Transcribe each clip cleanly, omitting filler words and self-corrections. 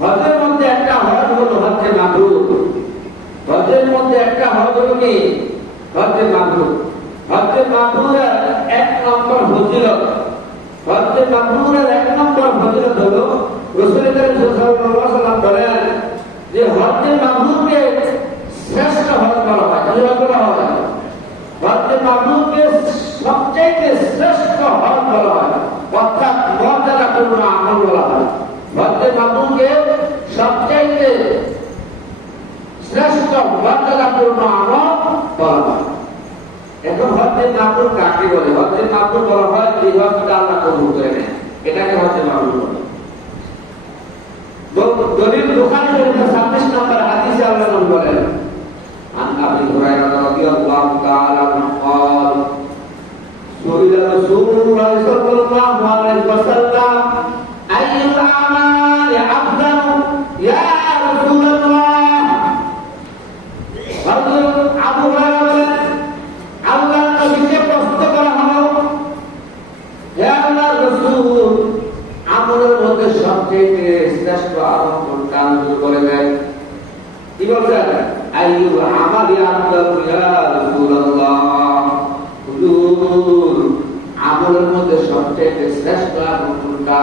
হজের মধ্যে একটা হজ হলো হজ্জে মাবরুর। হজের মধ্যে একটা হজ হলো কি? হজ্জে মাবরুর। হজ্জে মাবরুরের এক নম্বর ফজিলত, হজ্জে মাবরুরের এক নম্বর ফজিলত হলো রাসূল করিম সাল্লাল্লাহু আলাইহি ওয়াসাল্লাম বলেন যে হজ্জে মাবরুরকে শ্রেষ্ঠ হজ বলা হয়। কি হজ বলা হয়? হজ্জে মাবরুরকে সবচেয়ে শ্রেষ্ঠ হজ বলা হয়, অর্থাৎ মর্যাদাপূর্ণ আমল বলা হয়। হজ্জে মাবরুরকে সবচেয়ে শ্রেষ্ঠ মর্যাদাপূর্ণ আমল বলা হয়। এখন হজ্জে মাবরুর কাকে বলে? হজ্জে মাবরুর বলা হয় যে হজটা আল্লাহ কবুল করে নেয়, এটাকে হজ্জে মাবরুর বলে। দলিল বুখারী শরীফের 26 নম্বর হাদিসে আল্লাহ নবী বলেন, আন আবি হুরায়রা রাদিয়াল্লাহু তাআলা আনহু قال سئل رسول الله صلى الله عليه وسلم أي الأعمال أفضل يا رسول الله। হযরত আবু হুরায়রা বলেন, আল্লাহর নবীকে প্রশ্ন করা হলো, হে আল্লাহর রাসূল, আমলের মধ্যে সবচেয়ে শ্রেষ্ঠ আমল কোনটা? বলে দেন। কি বলছেন? আইয়ুল আমালি আফদাল ইয়া রাসূলুল্লাহ। হুজুর, আমলের মধ্যে সবচেয়ে শ্রেষ্ঠ আমল কোনটা?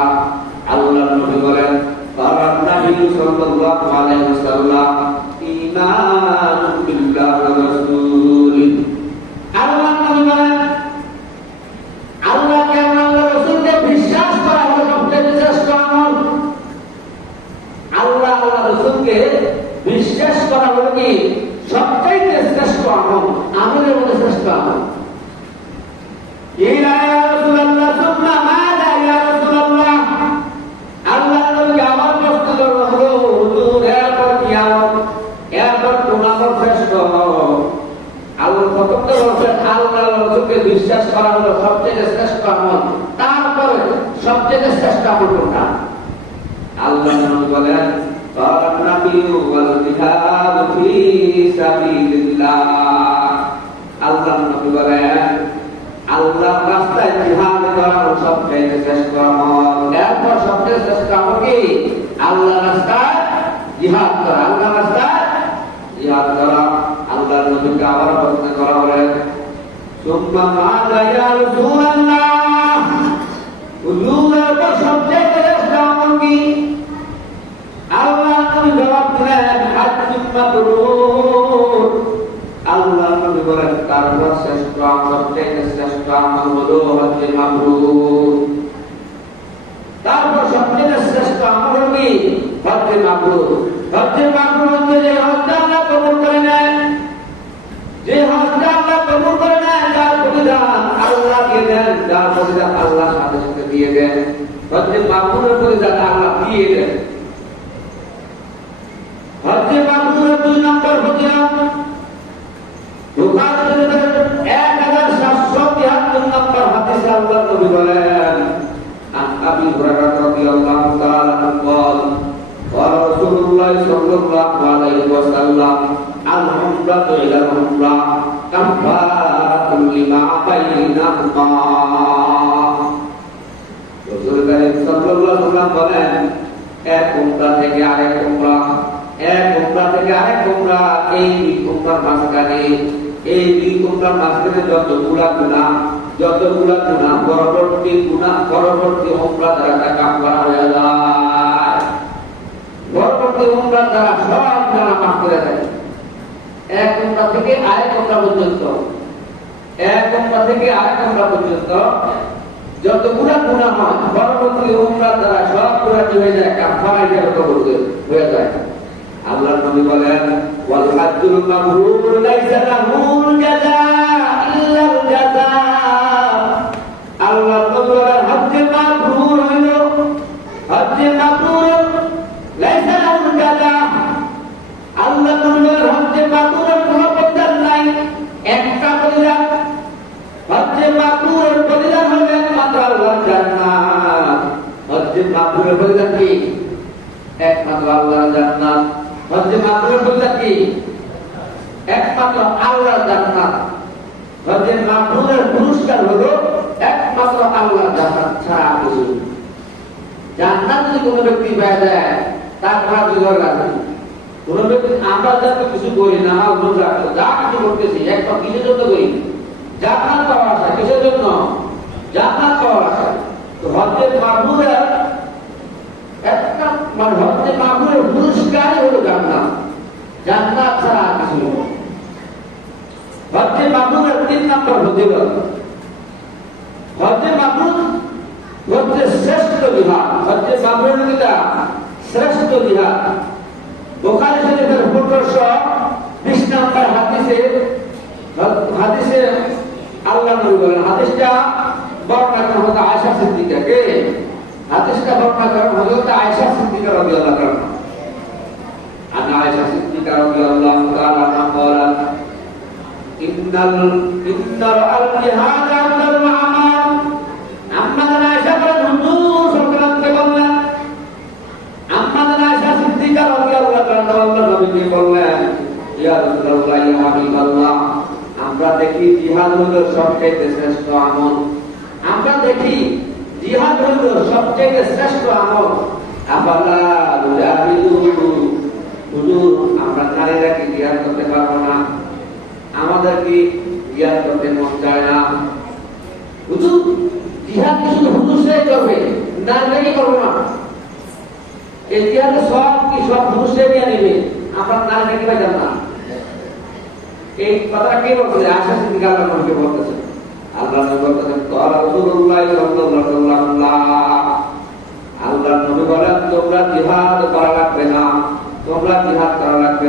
আল্লাহর নবী বলেন, কারণ নবী সাল্লাল্লাহু আলাইহি ওয়াসাল্লাম ঈমানু বিল্লাহি ওয়া রাসূলিহি। আল্লাহর নবী বলেন, আল্লাহকে আল্লাহর রাসূলকে বিশ্বাস করা হলো সবচেয়ে শ্রেষ্ঠ আমল। আল্লাহ আল্লাহর রাসূলকে বিশ্বাস করা হলো কি সবচেয়ে শ্রেষ্ঠ আমল, আমলের মধ্যে শ্রেষ্ঠ আমল। ইলা ইয়া রাসূলুল্লাহ সুন্নাহ মাযা ইয়া রাসূলুল্লাহ। আল্লাহর নবী আমার প্রশ্ন করা হলো, হুজুর এরপর কি আমল, এরপর কোন আমল শ্রেষ্ঠ? আল্লাহ প্রথম তো বলছেন আল্লাহর রাসূলকে বিশ্বাস করা হলো সবচেয়ে শ্রেষ্ঠ আমল, তারপরে সবচেয়ে শ্রেষ্ঠ আমল কোনটা? আল্লাহর নবী বলেন, কারণ নবী ওয়াল জিহাদ ফি সাবিলিল্লাহ। আল্লাহর নবী বলেন, আল্লাহর রাস্তায় জিহাদ করা সবচেয়ে শ্রেষ্ঠ আমল। এরপর সবচেয়ে শ্রেষ্ঠ আমল কি? আল্লাহর রাস্তায় জিহাদ করা। আল্লাহর রাস্তায় জিহাদ করা। আল্লাহর নবীকে আবার প্রশ্ন করা হলেন, সুম্মা মাযা ইয়া রাসূলুল্লাহ। হুজুর এরপর সবচেয়ে শ্রেষ্ঠ আমল কি? আল্লাহর নবী জবাব দিলেন, হাজ্জুম মাবরুর। আল্লাহর নবী বলেন, তারপর শ্রেষ্ঠ আমল, সবচেয়ে শ্রেষ্ঠ আমল হলো হজ্জে মাবরুর। তারপর সবচেয়ে শ্রেষ্ঠ আমল হলো কি? হজ্জে মাবরুর। হজ্জে মাবরুর হচ্ছে যে হজটা আল্লাহ কবুল করে নেন, যে হজটা আল্লাহ কবুল করে নেন, যার প্রতিদান আল্লাহ দিয়ে দেন, যার প্রতিদান আল্লাহ সাথে সাথে দিয়ে দেন। হজ্জে মাবরুরের প্রতিদান আল্লাহ দিয়ে দেন। হজ্জে মাবরুরের 2 নম্বর ফজিলত, বুখারী শরীফের 1773 নম্বর হাদিসে আল্লাহর নবী বলেন, আন আবি হুরায়রা রাদিয়াল্লাহু তাআলা আনহু قال قال رسول الله صلى الله عليه وسلم العمرة إلى العمرة كفارة لما بينهما। রাসূল করিম সাল্লাল্লাহু আলাইহি ওয়াসাল্লাম বলেন, এক উমরা থেকে আরেক উমরা, এক উমরা থেকে আরেক উমরা, এই উমরার মাঝখানে, এই দুই উমরার মাঝখানে যতগুলা গুনাহ পরবর্তী উমরা দ্বারা কাফারা হয়ে যায়। পরবর্তী উমরা দ্বারা সব গুনাহ মাফ করে দেয়। এক উমরা থেকে আরেক উমরা পর্যন্ত, এক উমরা থেকে আরেক উমরা পর্যন্ত যতগুলা গুনাহ হয় পরবর্তী উমরা দ্বারা সব গুনাহ হয়ে যায়, কাফারা হিসেবে কবুল হয়ে যায়। আল্লাহর নবী বলেন, ওয়াল হাজ্জুল মাবরুর লাইসা লাহুল জাযা ইল্লাল জাযা। আল্লাহর নবী বলেন, হজ্জে মাবরুর হইল, হজ্জে মাবরুর লাইসা লাহুল জাযা। আল্লাহর নবী বলেন, হজ্জে মাবরুরের কোনো প্রতিদান নাই, একটা প্রতিদান। হজ্জে মাবরুরের প্রতিদান হলো একমাত্র আল্লাহর জান্নাত। হজ্জে মাবরুরের প্রতিদান কি? একমাত্র আল্লাহর জান্নাত। হজ্জে মাবরুরের প্রতিদান কি? একমাত্র আল্লাহর জান্নাত। হজ্জে মাবরুরের পুরস্কার হলো একমাত্র আল্লাহর জান্নাত ছাড়া কিছু। জান্নাত যদি কোনো ব্যক্তি পেয়ে যায় তারপর দুজন রাখে আমরা যাতে কিছু করি না যা কিছু করতেছি একবার কিসের জন্য করি জান্নাত পাওয়ার আশা কিসের জন্য জান্নাত পাওয়ার আশা তো হজ্জে মাবরুরের একটা মানে হজ্জে মাবরুরের পুরস্কারই হলো জান্নাত জান্নাত ছাড়া আর কিছু নয় হজ্জে মাবরুরের 3 নম্বর ফজিলত হজ্জে মাবরুর হচ্ছে শ্রেষ্ঠ জিহাদ হজ্জে মাবরুর কিটা শ্রেষ্ঠ জিহাদ বুখারী শরীফের 1520 নম্বর হাদিসে আল্লাহ নবী বলেন হাদিসটা বর্ণনা করেন হযরত আয়েশা সিদ্দিকা কে হাদিসটা বর্ণনা করেন হযরত আয়েশা সিদ্দিকা রাদিয়াল্লাহু আনহা আন আয়েশা সিদ্দিকা রাদিয়াল্লাহু তাআলা আনহা বলেন ইন্নাল জিহাদ আফদালুল আমাল আম্মা আয়েশা বলেন হুজুর সাল্লাল্লাহু আলাইহি বললেন আম্মা আয়েশা সিদ্দিকা রাদিয়াল্লাহু তাআলা আল্লাহর নবীকে বললেন ইয়া রাসূলুল্লাহ ইয়া হাবিবাল্লাহ আমরা দেখি জিহাদ হলো সবচেয়ে শ্রেষ্ঠ আমল আমরা দেখি জিহাদ হলো সবচেয়ে শ্রেষ্ঠ আমল আবালা মুজাহিদু হুজুর আমরা নারীরা কি জিহাদ করতে পারবো না আমাদের কি জিহাদ করতে মন চায় না হুজুর জিহাদ কি শুধু পুরুষরাই করবে নারীরা কি করবে না এই জিহাদের সব কি সব পুরুষরাই নিয়ে নেবে আমরা নারীরা কি পাইতাম না এই কথাটা কে বলছে আয়েশা সিদ্দিকা রাদিয়াল্লাহু আনহা বলতেছেন আল্লাহ নবী বলতেছেন ক্বালা রাসূলুল্লাহ সাল্লাল্লাহু আলাইহি ওয়াসাল্লাম আল্লাহ নবী বলেন তোমরা জিহাদ করা লাগবে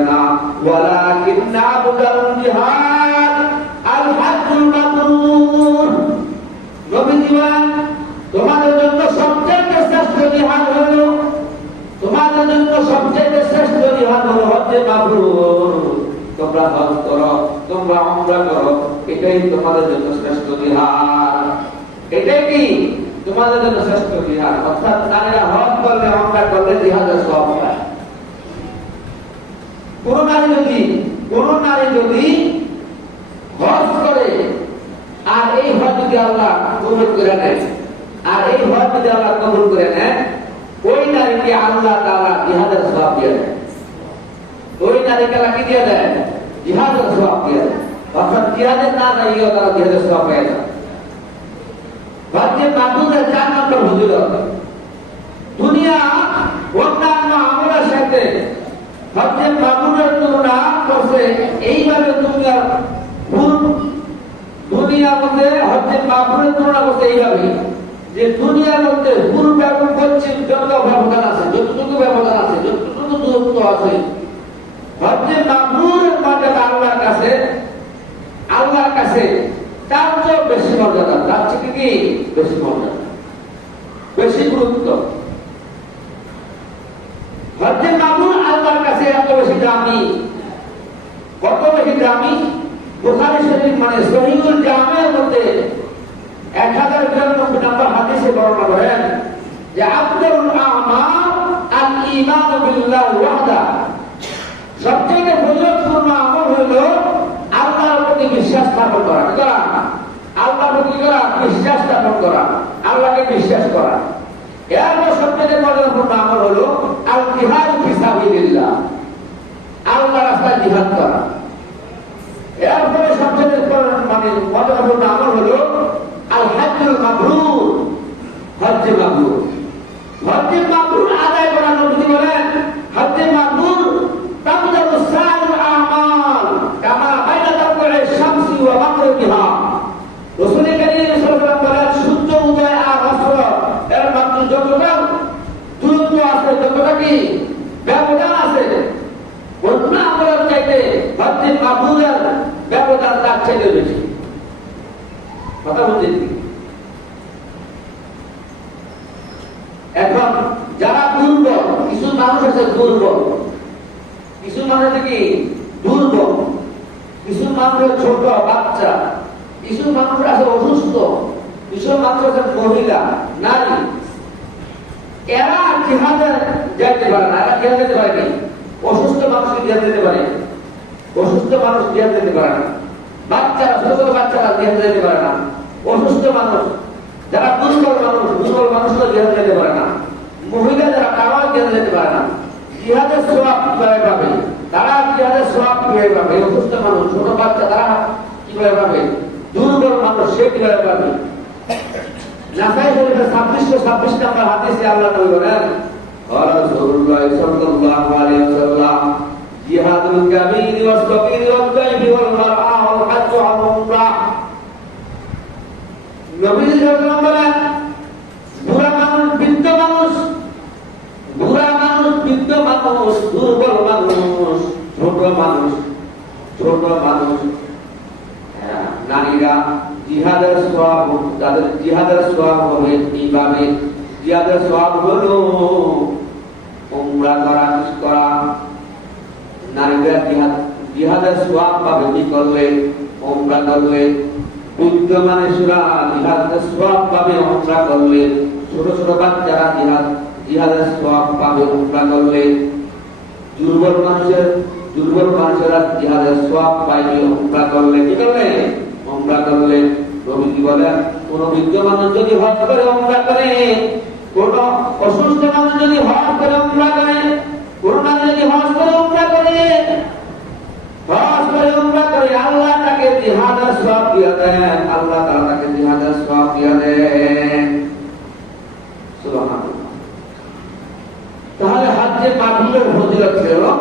না ওয়ালাকিন্না আফদালুল জিহাদ আল হজ্জুল মাবরুর নবী জীবন তোমাদের জন্য সবচেয়ে শ্রেষ্ঠ জিহাদ হলো হজ্জে মাবরুর তোমরা হজ করো তোমরা উমরা করো এটাই তোমাদের জন্য শ্রেষ্ঠ জিহাদ এটাই কি তোমাদের জন্য শ্রেষ্ঠ জিহাদ অর্থাৎ নারীরা হজ করলে উমরা করলে জিহাদের সওয়াব পায় কোন নারী যদি হজ করে আর এই হজ যদি আল্লাহ কবুল করে নেয় ওই নারীকে আল্লাহ তাআলা জিহাদের সওয়াব দিয়ে দেয় ওই নারীকে কি দিয়ে দেয় জিহাদের সওয়াব দিয়ে দেয় অর্থাৎ জিহাদের না যাইও তারা জিহাদের সওয়াব পেয়ে যায় হজ্জে মাবরুরের 4 নম্বর ফজিলত দুনিয়া অন্যান্য আমলের সাথে হজ্জে মাবরুরের তুলনা করছে এইভাবে দুনিয়ার মধ্যে হজ্জে মাবরুরের তুলনা করছে এইভাবে যে দুনিয়ার মধ্যে পূর্ব এবং পশ্চিম যত ব্যবধান আছে যতটুকু ব্যবধান আছে যতটুকু দূরত্ব আছে হজ্জে মাবরুরের মর্যাদা আল্লাহর কাছে তার চেয়ে বেশি মর্যাদা তার থেকে কি বেশি মর্যাদা বেশি গুরুত্ব হজ্জে মাবরুর আল্লাহর কাছে এত বেশি দামি কত বেশি দামি বুখারী শরীফ মানে সহিহুল জামির মধ্যে 1094 নম্বর হাদিসে বর্ণনা করেন যে আফদালুল আমাল আল ঈমান বিল্লাহি ওয়াহদা সবচেয়ে ফজিলতপূর্ণ আমল হলো আল্লাহর প্রতি বিশ্বাস স্থাপন করা আল্লাহর প্রতি বিশ্বাস স্থাপন করা আল্লাহকে বিশ্বাস করা এরপর সবচেয়ে মর্যাদাপূর্ণ আমল হলো আল জিহাদ ফি সাবিলিল্লাহ আল্লাহর রাস্তায় জিহাদ করা এরপরে সবচেয়ে মানে মর্যাদাপূর্ণ আমল হলো আল হজ্জুল মাবরুর হজ্জে মাবরুর আদায় করা নবী বলেন হজ্জে মাবরুর তামদারু সাইরুল আমাল কামা বাইনা তালু'i শামসি ওয়া মাগরিবিহা রাসূল কারীম সাল্লাল্লাহু আলাইহি ওয়াসাল্লাম বলেন সূর্য উদয় আর অস্ত এর মধ্যে যতটা দূরত্ব আছে যতটা কি ব্যবধান আছে অন্য আমলের চাইতে হজ্জে মাবরুরের ব্যবধান তার চাইতে বেশি কথা বুঝছেন এখন যারা দুর্বল কিছু মানুষ আছে দুর্বল কিছু মানুষ কি দুর্বল কিছু মানুষ ছোট বাচ্চা কিছু মানুষ আছে অসুস্থ কিছু মানুষ আছে মহিলা নারী এরা জিহাদে যেতে পারে না এরা জিহাদে যেতে পারে না অসুস্থ মানুষকে জিহাদে যেতে পারে অসুস্থ মানুষ জিহাদে যেতে পারে না বাচ্চারা ছোট ছোট বাচ্চারা জিহাদে যেতে পারে না অসুস্থ মানুষ যারা দুর্বল মানুষরা জিহাদে যেতে পারে না মহিলা যারা কামাল জিহাদে যেতে পারে না জিহাদের সওয়াব কিভাবে পাবে? তারা জিহাদের সওয়াব কিভাবে পাবে? অসুস্থ মানুষ, ছোট বাচ্চা তারা কিভাবে পাবে? দুর্বল মানুষ সে কিভাবে পাবে? নাসাই শরীফের 2626 নম্বর হাদিসে আল্লাহ নবী বলেন, রাসূলুল্লাহ সাল্লাল্লাহু আলাইহি ওয়াসাল্লাম, জিহাদুল কাবীর ওয়াস সাগীর ওয়াল যায়ফি ওয়াল মারআ ওয়াল হজ্জ ওয়াল উমরাহ। নবী সাল্লাল্লাহু বলেন, বুড়া মানুষ, বৃদ্ধ মানুষ, বুড়া মানুষ, বৃদ্ধ মানুষ, দুর্বল মানুষ, ছোট মানুষ, ছোট মানুষ, নারীরা জিহাদের সওয়াব, তাদের জিহাদের সওয়াব হবে কিভাবে? জিহাদের সওয়াব হলো উমরা করা। নারীরা জিহাদের সওয়াব পাবে কি করলে? উমরা করলে। বৃদ্ধ মানুষরা জিহাদের সওয়াব পাবে উমরা করলে। ছোট ছোট বাচ্চারা জিহাদের সওয়াব পাবে উমরা করলে। দুর্বল মানুষেরা জিহাদের সওয়াব পাইবে উমরা করলে। কি করলে? উমরা করলে। নবীজি বলেন, কোন বৃদ্ধ মানুষ যদি হজ করে উমরা করে, কোন অসুস্থ মানুষ যদি হজ করে উমরা করে, কোন মানুষ যদি হজ করে উমরা করে, আল্লাহ তাকে জিহাদের সওয়াব দিয়ে দেন। আল্লাহ তাআলা তাকে জিহাদের সওয়াব দিয়ে দেন। সুবহানাল্লাহ। তাহলে হজ্জে মাবরুরের ফজিলত হলো